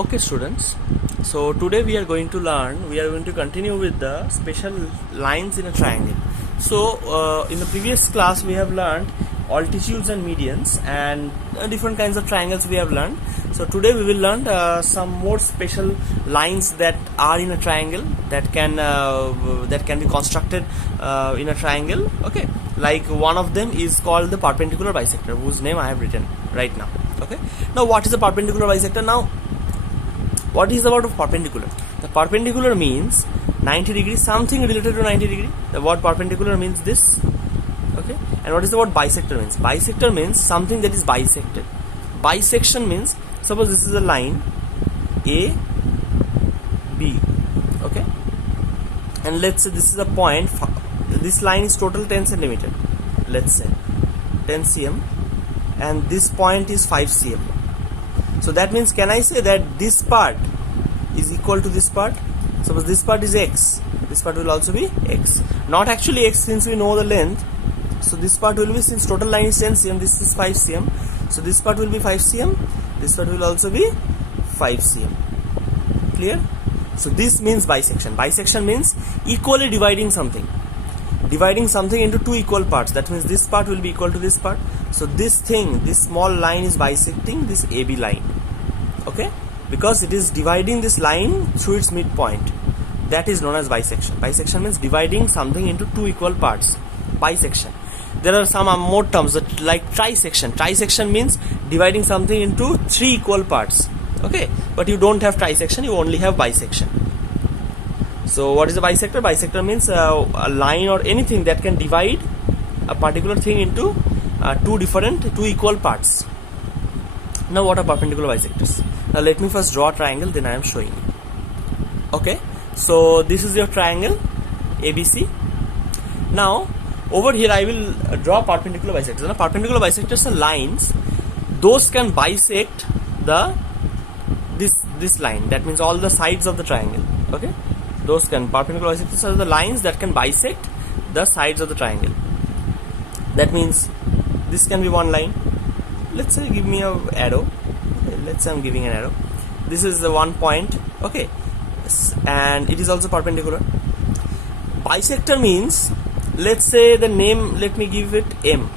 Okay students, so today we are going to continue with the special lines in a triangle. So in the previous class we have learned altitudes and medians and different kinds of triangles we have learned. So today we will learn some more special lines that are in a triangle that can be constructed in a triangle. Okay, like one of them is called the perpendicular bisector, whose name I have written right now. Okay, now what is a perpendicular bisector? Now what is the word of perpendicular? The perpendicular means 90 degrees, something related to 90 degree. The word perpendicular means this. Okay, and what is the word bisector means? Bisector means something that is bisected. Bisection means, suppose this is a line A, B. Okay, and let's say this is a point. This line is total 10 centimeter. Let's say 10 cm, and this point is 5 cm. So that means, can I say that this part is equal to this part? Suppose this part is x, this part will also be x. Not actually x, since we know the length. So this part will be, since total line is 10 cm, this is 5 cm. So this part will be 5 cm, this part will also be 5 cm. Clear? So this means bisection. Bisection means equally dividing something. Dividing something into two equal parts. That means this part will be equal to this part. So this thing, this small line is bisecting this AB line. Okay, because it is dividing this line through its midpoint. That is known as bisection. Bisection means dividing something into two equal parts. Bisection. There are some more terms that, like trisection. Trisection means dividing something into three equal parts. Okay, but you don't have trisection, you only have bisection. So what is a bisector? Bisector means a line or anything that can divide a particular thing into two equal parts. Now what are perpendicular bisectors? Now let me first draw a triangle, then I am showing you. Okay, so this is your triangle ABC. Now over here I will draw perpendicular bisectors. Now perpendicular bisectors are lines, those can bisect this line. That means all the sides of the triangle. Okay, those can, perpendicular bisectors are the lines that can bisect the sides of the triangle. That means this can be one line. Let's say give me an arrow. Let's say I'm giving an arrow. This is the one point. Okay, and it is also perpendicular. Bisector means, let's say the name, let me give it M.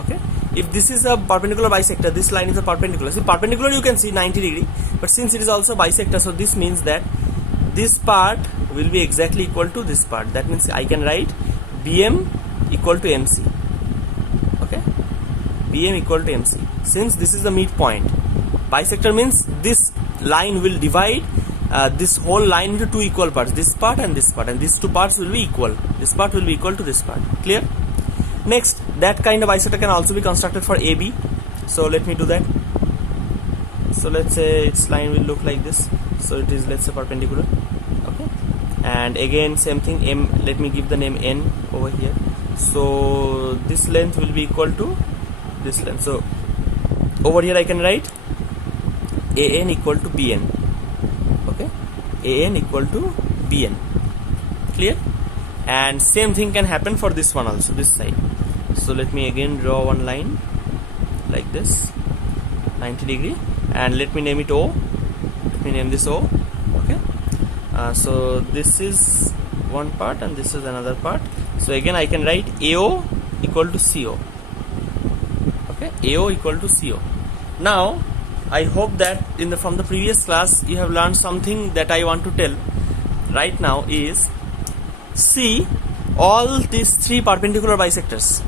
Okay, if this is a perpendicular bisector, this line is a perpendicular. See, perpendicular you can see 90 degree, but since it is also bisector, so this means that this part will be exactly equal to this part. That means I can write BM equal to MC. Okay, BM equal to MC. Since this is the midpoint, bisector means this line will divide this whole line into two equal parts, this part, and these two parts will be equal. This part will be equal to this part. Clear? Next, that kind of bisector can also be constructed for AB. So let me do that. So let's say its line will look like this. So it is, let's say, perpendicular. Okay, and again same thing, M, let me give the name N over here. So this length will be equal to this length. So over here I can write AN equal to BN. Okay, AN equal to BN. Clear? And same thing can happen for this one also, this side. So let me again draw one line like this, 90 degree, and let me name it O. Let me name this O. Okay, so this is one part and this is another part. So again I can write AO equal to CO. Okay, AO equal to CO. Now I hope that from the previous class you have learned something that I want to tell right now is, see all these three perpendicular bisectors.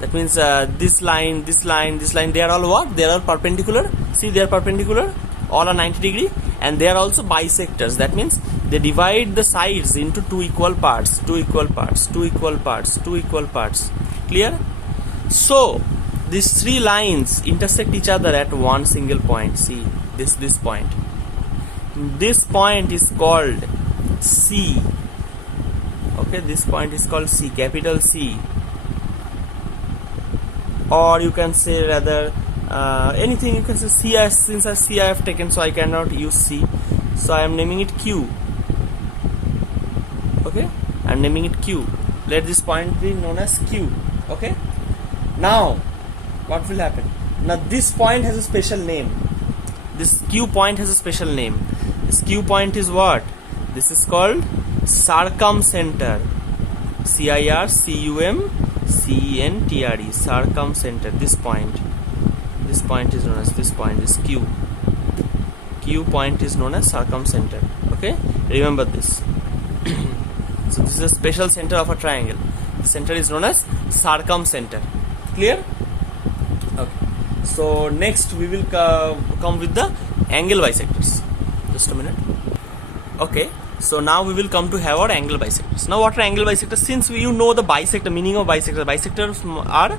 That means this line, this line, this line, they are all what? They are all perpendicular. See, they are perpendicular, all are 90 degree, and they are also bisectors. That means they divide the sides into two equal parts, two equal parts, two equal parts, two equal parts. Clear? So these three lines intersect each other at one single point. See, this point. This point is called C. Okay, this point is called C, capital C. Or you can say rather anything, you can say C. Since I C I have taken, so I cannot use C. So I am naming it Q. Okay, I am naming it Q. Let this point be known as Q. Okay. Now what will happen? Now this point has a special name. this Q point has a special name. This Q point is what? This is called circumcenter. CIRCUMCENTRE, circumcenter. This point is known as, this point is Q. Q point is known as circumcenter. Okay, remember this. So this is a special center of a triangle. The center is known as circumcenter. Clear? Okay. So next we will come with the angle bisectors. Just a minute. Okay. So now we will come to have our angle bisectors. Now what are angle bisectors? Since you know the bisector, meaning of bisector. Bisectors are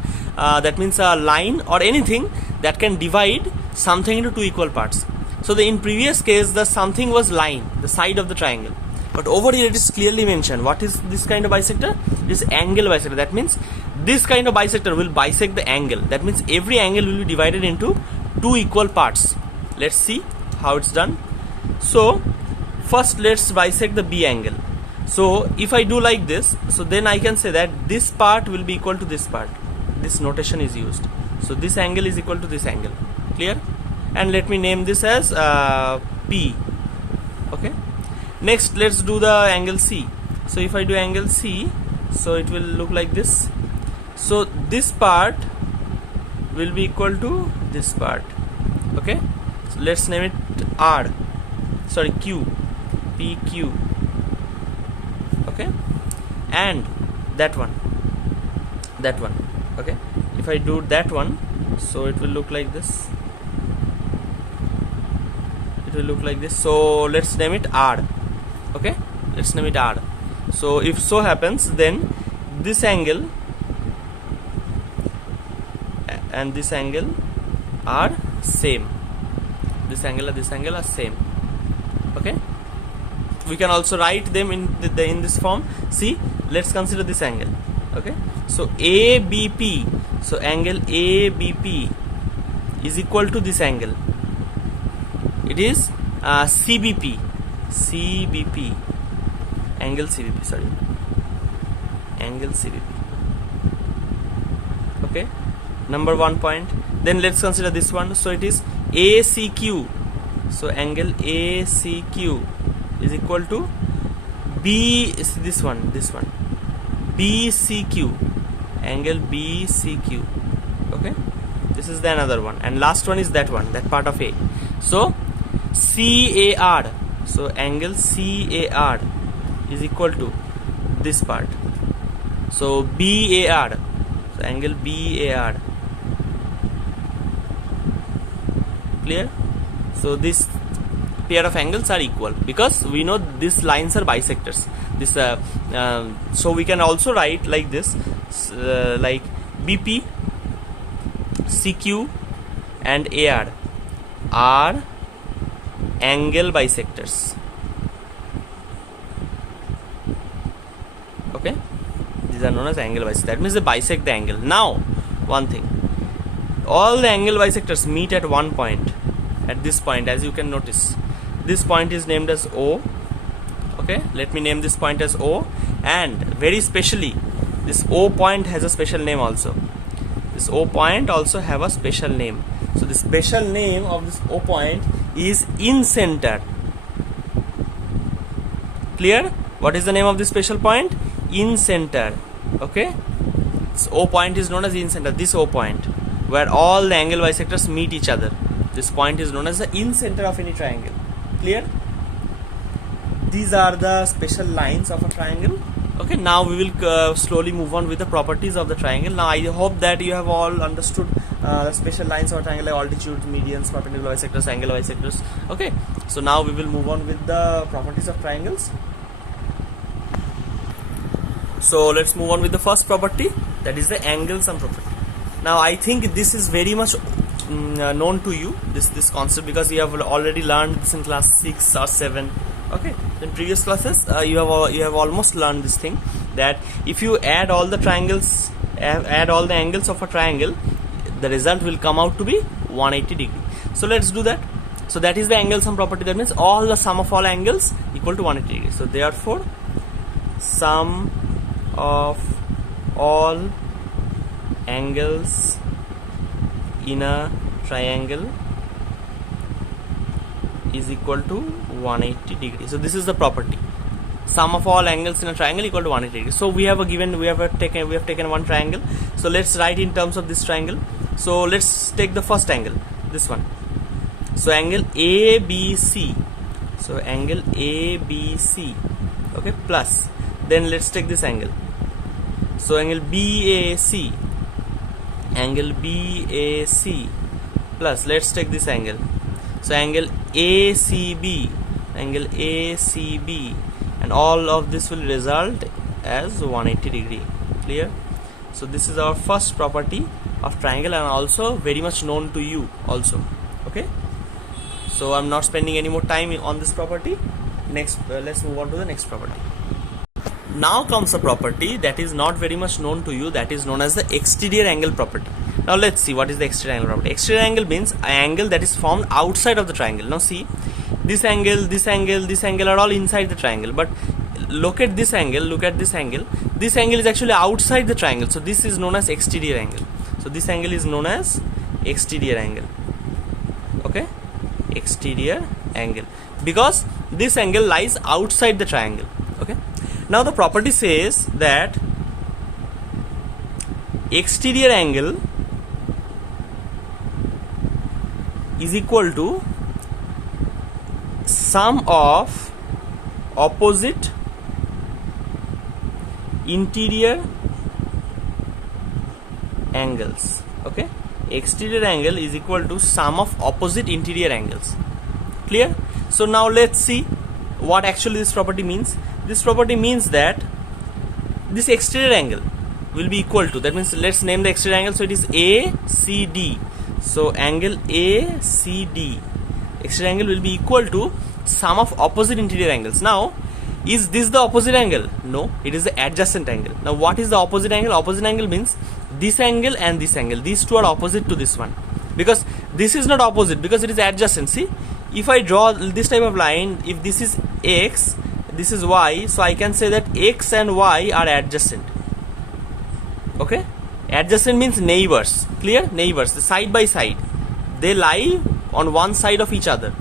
that means a line or anything that can divide something into two equal parts. So in previous case the something was line, the side of the triangle. But over here it is clearly mentioned. What is this kind of bisector? It is angle bisector. That means this kind of bisector will bisect the angle. That means every angle will be divided into two equal parts. Let's see how it's done. So first let's bisect the B angle. So if I do like this, so then I can say that this part will be equal to this part. This notation is used. So this angle is equal to this angle. Clear? And let me name this as P. Okay. Next let's do the angle C. So if I do angle C, so it will look like this. So this part will be equal to this part. Okay. So let's name it Q. PQ. Okay. And that one. Okay. If I do that one, so it will look like this. So let's name it R. Okay, let's name it R. So if so happens, then this angle and this angle are same. This angle and this angle are same. Okay, we can also write them in this form. See, let's consider this angle. Okay, so ABP. So angle ABP is equal to this angle. It is CBP. Angle CBP. Okay, number 1 point. Then let's consider this one. So it is ACQ. So angle ACQ is equal to this one BCQ. Angle BCQ. Okay, this is the another one, and last one is that part of A. So CAR. So angle CAR is equal to this part. So BAR. So angle BAR. Clear? So this pair of angles are equal because we know these lines are bisectors. This so we can also write like this, like BP, CQ and AR are angle bisectors. Okay, these are known as angle bisectors. That means they bisect the angle. Now one thing, all the angle bisectors meet at one point, at this point. As you can notice, this point is named as O. Okay, let me name this point as O, and very specially this O point has a special name also. This O point also have a special name. So the special name of this O point is in center. Clear? What is the name of this special point? In center. Okay, this O point is known as in center. This O point where all the angle bisectors meet each other, this point is known as the in center of any triangle. Clear? These are the special lines of a triangle. Okay, now we will slowly move on with the properties of the triangle. Now I hope that you have all understood the special lines of a triangle, like altitude, medians, perpendicular bisectors, angle bisectors. Okay, so now we will move on with the properties of triangles. So let's move on with the first property, that is the angle sum property. Now I think this is very much known to you, this concept, because you have already learned this in class 6 or 7. Okay, in previous classes you have almost learned this thing, that if you add all the triangles, add all the angles of a triangle, the result will come out to be 180 degree. So let's do that. So that is the angle sum property. That means all the sum of all angles equal to 180 degree. So therefore sum of all angles in a triangle is equal to 180 degree. So this is the property. Sum of all angles in a triangle equal to 180 degree. So we have taken one triangle. So let's write in terms of this triangle. So let's take the first angle, this one. So angle ABC. So angle ABC, okay, plus. Then let's take this angle. So angle BAC. Angle BAC plus. Let's take this angle. So angle ACB. Angle ACB. And all of this will result as 180 degree. Clear? So this is our first property of triangle, and also very much known to you also. Okay, so I'm not spending any more time on this property. Next, let's move on to the next property. Now comes a property that is not very much known to you, that is known as the exterior angle property. Now let's see what is the exterior angle property. Exterior angle means an angle that is formed outside of the triangle. Now see, this angle, this angle, this angle are all inside the triangle, but look at this angle, look at this angle. This angle is actually outside the triangle, so this is known as exterior angle. So this angle is known as exterior angle. Okay, exterior angle, because this angle lies outside the triangle. Okay, now the property says that exterior angle is equal to sum of opposite interior angles. Okay, exterior angle is equal to sum of opposite interior angles. Clear? So now let's see what actually this property means. This property means that this exterior angle will be equal to, that means let's name the exterior angle. So it is ACD. So angle ACD, exterior angle will be equal to sum of opposite interior angles. Now, is this the opposite angle? No, it is the adjacent angle. Now what is the opposite angle? Opposite angle means this angle and this angle, these two are opposite to this one, because this is not opposite because it is adjacent. See, if I draw this type of line, if this is X, this is Y, so I can say that X and Y are adjacent. Okay, adjacent means neighbors. Clear? Neighbors, the side by side, they lie on one side of each other.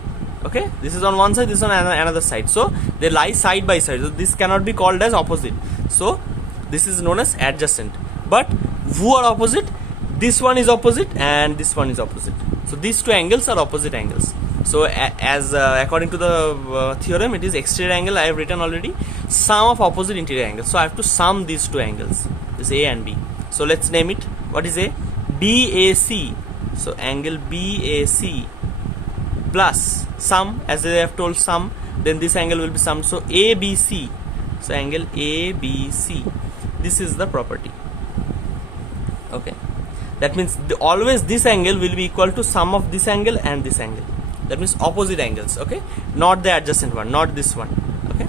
Okay, this is on one side, this is on another side, so they lie side by side, so this cannot be called as opposite. So this is known as adjacent. But who are opposite? This one is opposite and this one is opposite. So these two angles are opposite angles. So as according to the theorem, it is exterior angle. I have written already, sum of opposite interior angles. So I have to sum these two angles, this A and B. So let's name it. What is A? BAC. So angle BAC plus sum, as I have told, sum, then this angle will be summed. So ABC. So angle ABC. This is the property. Okay, that means always this angle will be equal to sum of this angle and this angle. That means opposite angles. Okay, not the adjacent one, not this one. Okay,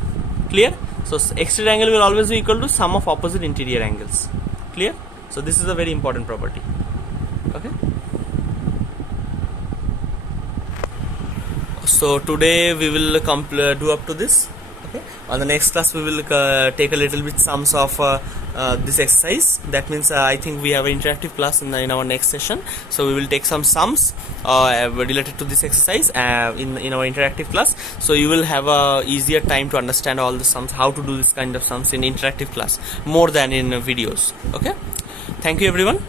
clear? So exterior angle will always be equal to sum of opposite interior angles. Clear? So this is a very important property. Okay, so today we will do up to this. Okay, on the next class we will take a little bit sums of this exercise. That means I think we have an interactive class in our next session, so we will take some sums related to this exercise in our interactive class, so you will have a easier time to understand all the sums, how to do this kind of sums in interactive class more than in videos. Okay, thank you everyone.